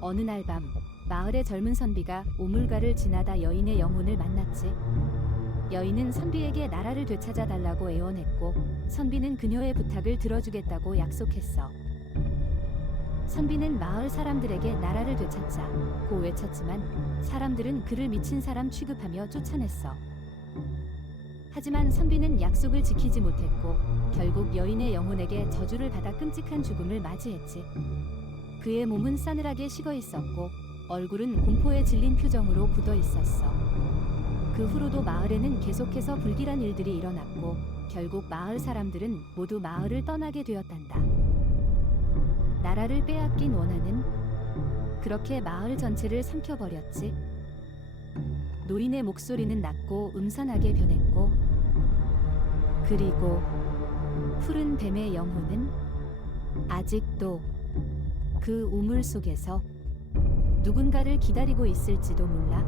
어느 날 밤 마을의 젊은 선비가 오물가를 지나다 여인의 영혼을 만났지. 여인은 선비에게 나라를 되찾아 달라고 애원했고 선비는 그녀의 부탁을 들어주겠다고 약속했어. 선비는 마을 사람들에게 나라를 되찾자 고 외쳤지만 사람들은 그를 미친 사람 취급하며 쫓아냈어. 하지만 선비는 약속을 지키지 못했고 결국 여인의 영혼에게 저주를 받아 끔찍한 죽음을 맞이했지. 그의 몸은 싸늘하게 식어 있었고 얼굴은 공포에 질린 표정으로 굳어 있었어. 그 후로도 마을에는 계속해서 불길한 일들이 일어났고 결국 마을 사람들은 모두 마을을 떠나게 되었단다. 나라를 빼앗긴 원한은 그렇게 마을 전체를 삼켜버렸지. 노인의 목소리는 낮고 음산하게 변했고 그리고 푸른 뱀의 영혼은 아직도 그 우물 속에서 누군가를 기다리고 있을지도 몰라.